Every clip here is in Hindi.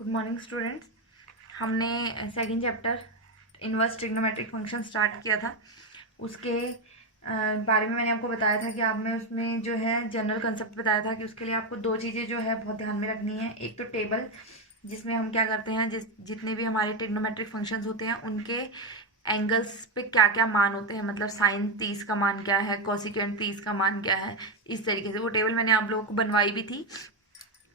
Good morning students. हमने second chapter inverse trigonometric function start किया था। उसके बारे में मैंने आपको बताया था कि आप में उसमें जो है जनरल कंसेप्ट बताया था कि उसके लिए आपको दो चीज़ें जो है बहुत ध्यान में रखनी है। एक तो टेबल, जिसमें हम क्या करते हैं, जितने भी हमारे ट्रिग्नोमेट्रिक फंक्शंस होते हैं उनके एंगल्स पे क्या क्या मान होते हैं, मतलब साइन 30 का मान क्या है, कोसिकेंट 30 का मान क्या है, इस तरीके से वो टेबल मैंने आप लोगों को बनवाई भी थी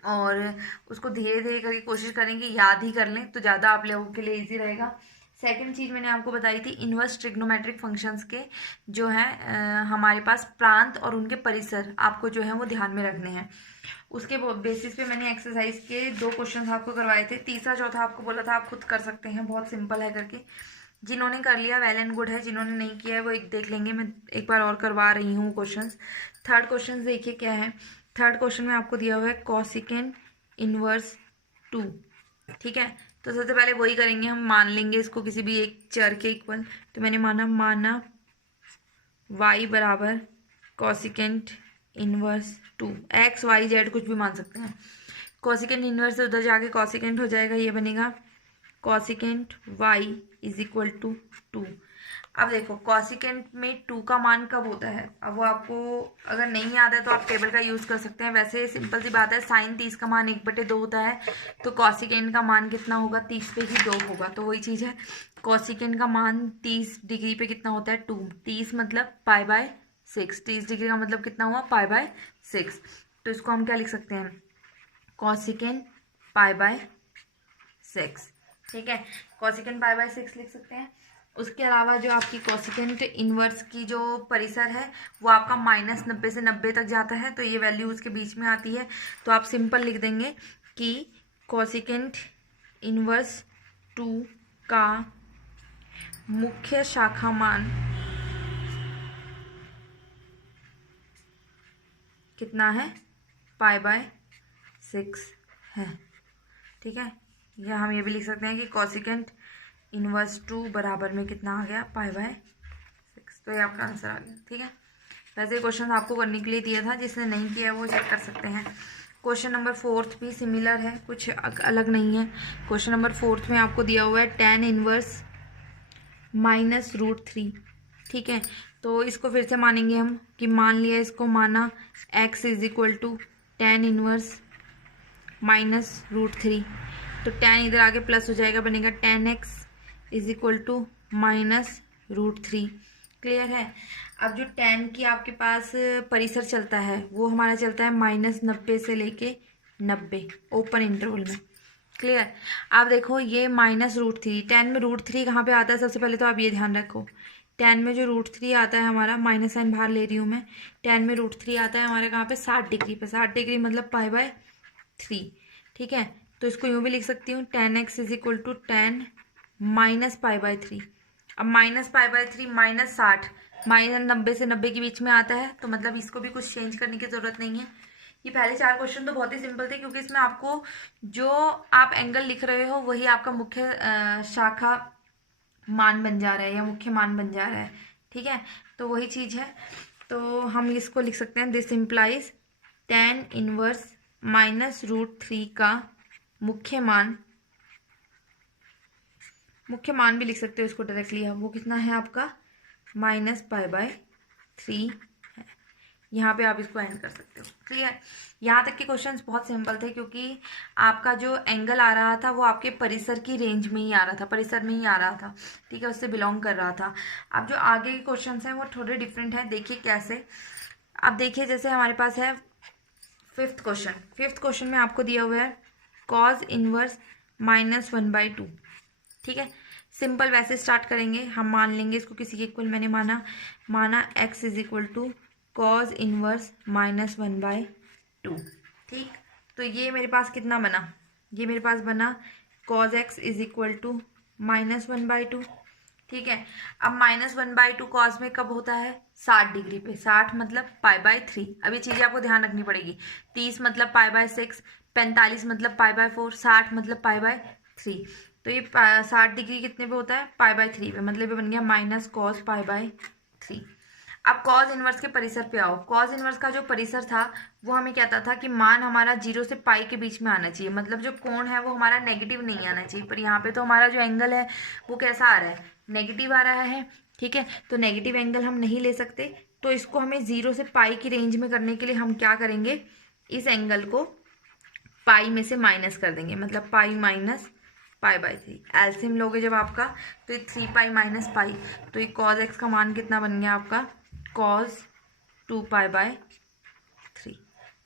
और उसको धीरे धीरे करके कोशिश करेंगे याद ही कर लें तो ज़्यादा आप लोगों के लिए इजी रहेगा। सेकंड चीज़ मैंने आपको बताई थी इनवर्स ट्रिग्नोमेट्रिक फंक्शंस के जो है हमारे पास प्रांत और उनके परिसर आपको जो है वो ध्यान में रखने हैं। उसके बेसिस पे मैंने एक्सरसाइज के 2 क्वेश्चन आपको करवाए थे। तीसरा चौथा आपको बोला था आप खुद कर सकते हैं, बहुत सिंपल है करके। जिन्होंने कर लिया वेल एंड गुड है, जिन्होंने नहीं किया है वो एक देख लेंगे, मैं एक बार और करवा रही हूँ क्वेश्चन। थर्ड क्वेश्चन देखिए क्या है। थर्ड क्वेश्चन में आपको दिया हुआ है कॉसिकेंट इनवर्स 2। ठीक है, तो सबसे पहले वही करेंगे, हम मान लेंगे इसको किसी भी एक चर के इक्वल। तो मैंने माना y बराबर cosecant inverse 2, x y z कुछ भी मान सकते हैं। कॉसिकेंट इनवर्स से उधर जाके कॉसिकेंट हो जाएगा, ये बनेगा cosecant y is equal to 2। अब देखो कॉसिकेंट में 2 का मान कब होता है, अब वो आपको अगर नहीं याद है तो आप टेबल का यूज कर सकते हैं। वैसे सिंपल सी बात है, साइन 30 का मान 1/2 होता है, तो कॉसिकेंट का मान कितना होगा, 30 पे ही 2 होगा। तो वही चीज है, कॉसिकेंट का मान 30 डिग्री पे कितना होता है, 2। 30 मतलब π/6, 30 डिग्री का मतलब कितना हुआ, π/6। तो इसको हम क्या लिख सकते हैं, कॉसिकेंट π/6। ठीक है, कॉसिकेंट π/6 लिख सकते हैं। उसके अलावा जो आपकी कॉसिकेंट इनवर्स की जो परिसर है वो आपका -90 से 90 तक जाता है, तो ये वैल्यू उसके बीच में आती है। तो आप सिंपल लिख देंगे कि कॉसिकेंट इनवर्स 2 का मुख्य शाखा मान कितना है, π/6 है। ठीक है, या हम ये भी लिख सकते हैं कि कॉसिकेंट इनवर्स 2 बराबर में कितना आ गया, π/6। तो ये आपका आंसर आ गया। ठीक है, वैसे क्वेश्चन आपको करने के लिए दिया था, जिसने नहीं किया वो चेक कर सकते हैं। क्वेश्चन नंबर 4 भी सिमिलर है, कुछ अलग नहीं है। क्वेश्चन नंबर 4 में आपको दिया हुआ है tan इनवर्स -√3। ठीक है, तो इसको फिर से मानेंगे हम कि मान लिया इसको, माना x is equal to tan inverse -√3, तो tan इधर आगे प्लस हो जाएगा, बनेगा tan x is equal to -√3। Clear है। अब जो tan की आपके पास परिसर चलता है वो हमारा चलता है -90 से लेके 90 ओपन इंटरवल में। क्लियर। आप देखो ये -√3, tan में √3 कहाँ पे आता है, सबसे पहले तो आप ये ध्यान रखो, tan में जो √3 आता है हमारा, माइनस साइन बाहर ले रही हूँ मैं, tan में √3 आता है हमारे कहाँ पे, 60 डिग्री पे। 60 डिग्री मतलब π/3। ठीक है, तो इसको यूँ भी लिख सकती हूँ, tan x is equal to tan -π/3। अब -π/3 -60 -90 से 90 के बीच में आता है, तो मतलब इसको भी कुछ चेंज करने की जरूरत नहीं है। ये पहले 4 क्वेश्चन तो बहुत ही सिंपल थे, क्योंकि इसमें आपको जो आप एंगल लिख रहे हो वही आपका मुख्य शाखा मान बन जा रहा है या मुख्य मान बन जा रहा है। ठीक है, तो वही चीज है। तो हम इसको लिख सकते हैं, दिस इम्प्लाइज tan इनवर्स -√3 का मुख्य मान भी लिख सकते हो इसको डायरेक्टली, वो कितना है आपका, -π/3 है। यहाँ पे आप इसको एंड कर सकते हो। क्लियर। यहाँ तक के क्वेश्चंस बहुत सिंपल थे, क्योंकि आपका जो एंगल आ रहा था वो आपके परिसर की रेंज में ही आ रहा था, परिसर में ही आ रहा था। ठीक है, उससे बिलोंग कर रहा था। अब जो आगे के क्वेश्चन हैं वो थोड़े डिफरेंट है, देखिए कैसे। अब देखिए जैसे हमारे पास है फिफ्थ क्वेश्चन में आपको दिया हुआ है cos इनवर्स -1/2। ठीक है, सिंपल वैसे स्टार्ट करेंगे, हम मान लेंगे इसको किसी के इक्वल। मैंने माना x is equal to cos inverse -1/2। ठीक, तो ये मेरे पास कितना बना, ये मेरे पास बना cos x is equal to -1/2। ठीक है, अब -1/2 कॉस में कब होता है, 60 डिग्री पे। 60 मतलब π/3। अब ये चीजें आपको ध्यान रखनी पड़ेगी। 30 मतलब π/6, 45 मतलब π/4, 60 मतलब π/3। तो ये 60 डिग्री कितने पे होता है, π/3 पे, मतलब ये बन गया -cos π/3। अब कॉज इनवर्स के परिसर पे आओ। कॉज इनवर्स का जो परिसर था वो हमें कहता था कि मान हमारा 0 से पाई के बीच में आना चाहिए, मतलब जो कोण है वो हमारा नेगेटिव नहीं आना चाहिए। पर यहाँ पे तो हमारा जो एंगल है वो कैसा आ रहा है, नेगेटिव आ रहा है। ठीक है, तो नेगेटिव एंगल हम नहीं ले सकते, तो इसको हमें 0 से पाई की रेंज में करने के लिए हम क्या करेंगे, इस एंगल को पाई में से माइनस कर देंगे, मतलब pi minus pi by 3। LCM लोगे जब आपका, तो ये 3 पाई माइनस पाई, तो ये कॉज एक्स का मान कितना बन गया आपका, कॉज 2 पाई बाय 3।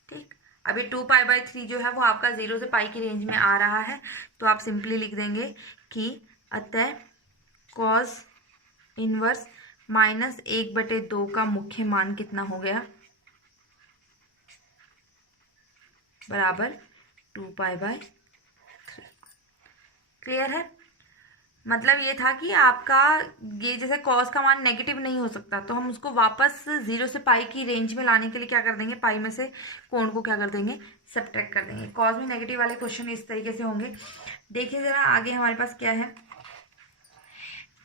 ठीक, अभी 2 पाई बाय 3 जो है वो आपका 0 से पाई की रेंज में आ रहा है, तो आप सिंपली लिख देंगे कि अतः कॉज इनवर्स माइनस 1/2 का मुख्य मान कितना हो गया, बराबर 2 पाई बाय 3। क्लियर है? मतलब ये था कि आपका ये जैसे कॉस का मान नेगेटिव नहीं हो सकता, तो हम उसको वापस 0 से पाई की रेंज में लाने के लिए क्या कर देंगे, पाई में से कोण को क्या कर देंगे, सब्ट्रैक्ट कर देंगे। कॉस में नेगेटिव वाले क्वेश्चन इस तरीके से होंगे। देखिए जरा आगे हमारे पास क्या है,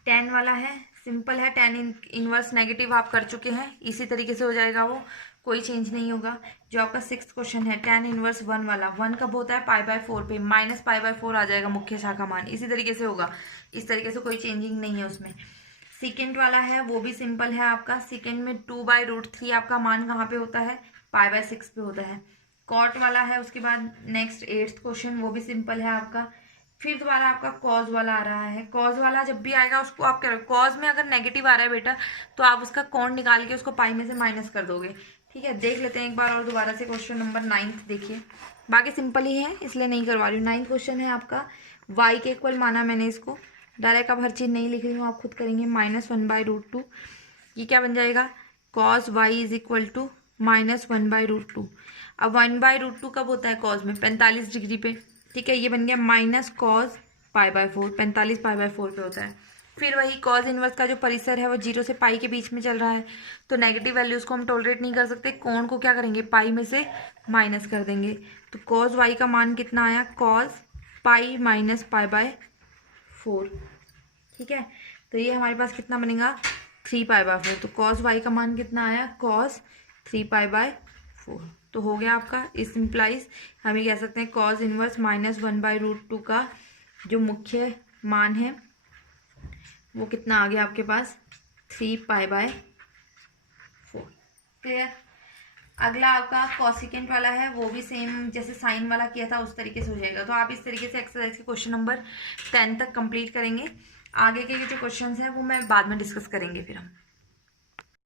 टेन वाला है, सिंपल है, टेन इनवर्स नेगेटिव आप कर चुके हैं, इसी तरीके से हो जाएगा वो, कोई चेंज नहीं होगा। जो आपका 6th क्वेश्चन है टेन इनवर्स 1 वाला, 1 कब होता है, पाई बाय 4 पे, माइनस पाई बाय 4 आ जाएगा मुख्य शाखा मान, इसी तरीके से होगा, इस तरीके से कोई चेंजिंग नहीं है उसमें। सेकेंड वाला है वो भी सिंपल है आपका, सेकेंड में 2/√3 आपका मान कहाँ पे होता है, पाई बाय 6 पे होता है। कॉट वाला है, उसके बाद नेक्स्ट 8th क्वेश्चन, वो भी सिंपल है आपका। फिर दोबारा आपका कॉज वाला आ रहा है, कॉज वाला जब भी आएगा उसको आप क्या, कॉज में अगर नेगेटिव आ रहा है बेटा, तो आप उसका कोण निकाल के उसको पाई में से माइनस कर दोगे। ठीक है, देख लेते हैं एक बार और दोबारा से क्वेश्चन नंबर 9 देखिए, बाकी सिंपल ही है इसलिए नहीं करवा रही हूँ। 9th क्वेश्चन है आपका, y के इक्वल माना मैंने इसको, डायरेक्ट अब हर चीज़ नहीं लिख रही हूँ, आप खुद करेंगे, -1/√2। ये क्या बन जाएगा, cos y is equal to -1/√2। अब 1/√2 कब होता है कॉज में, 45 डिग्री पे। ठीक है, ये बन गया minus cos pi by 4, 45 pi by 4 पे होता है। फिर वही कॉज इनवर्स का जो परिसर है वो 0 से पाई के बीच में चल रहा है, तो नेगेटिव वैल्यूज़ को हम टॉलरेट नहीं कर सकते, कोण को क्या करेंगे, पाई में से माइनस कर देंगे। तो कॉज वाई का मान कितना आया, cause pi minus pi by 4। ठीक है, तो ये हमारे पास कितना बनेगा, 3 पाई बाय 4। तो कॉज वाई का मान कितना आया, कॉज 3 पाई बाय 4। तो हो गया आपका, इस इम्प्लाइज हमें कह सकते हैं कॉज इनवर्स -1/√2 का जो मुख्य मान है वो कितना आ गया आपके पास, 3 पाई बाय 4। क्लियर? अगला आपका कॉसिकेंट वाला है, वो भी सेम जैसे साइन वाला किया था उस तरीके से हो जाएगा। तो आप इस तरीके से एक्सरसाइज के क्वेश्चन नंबर 10 तक कंप्लीट करेंगे। आगे के जो क्वेश्चंस हैं वो मैं बाद में डिस्कस करेंगे फिर हम।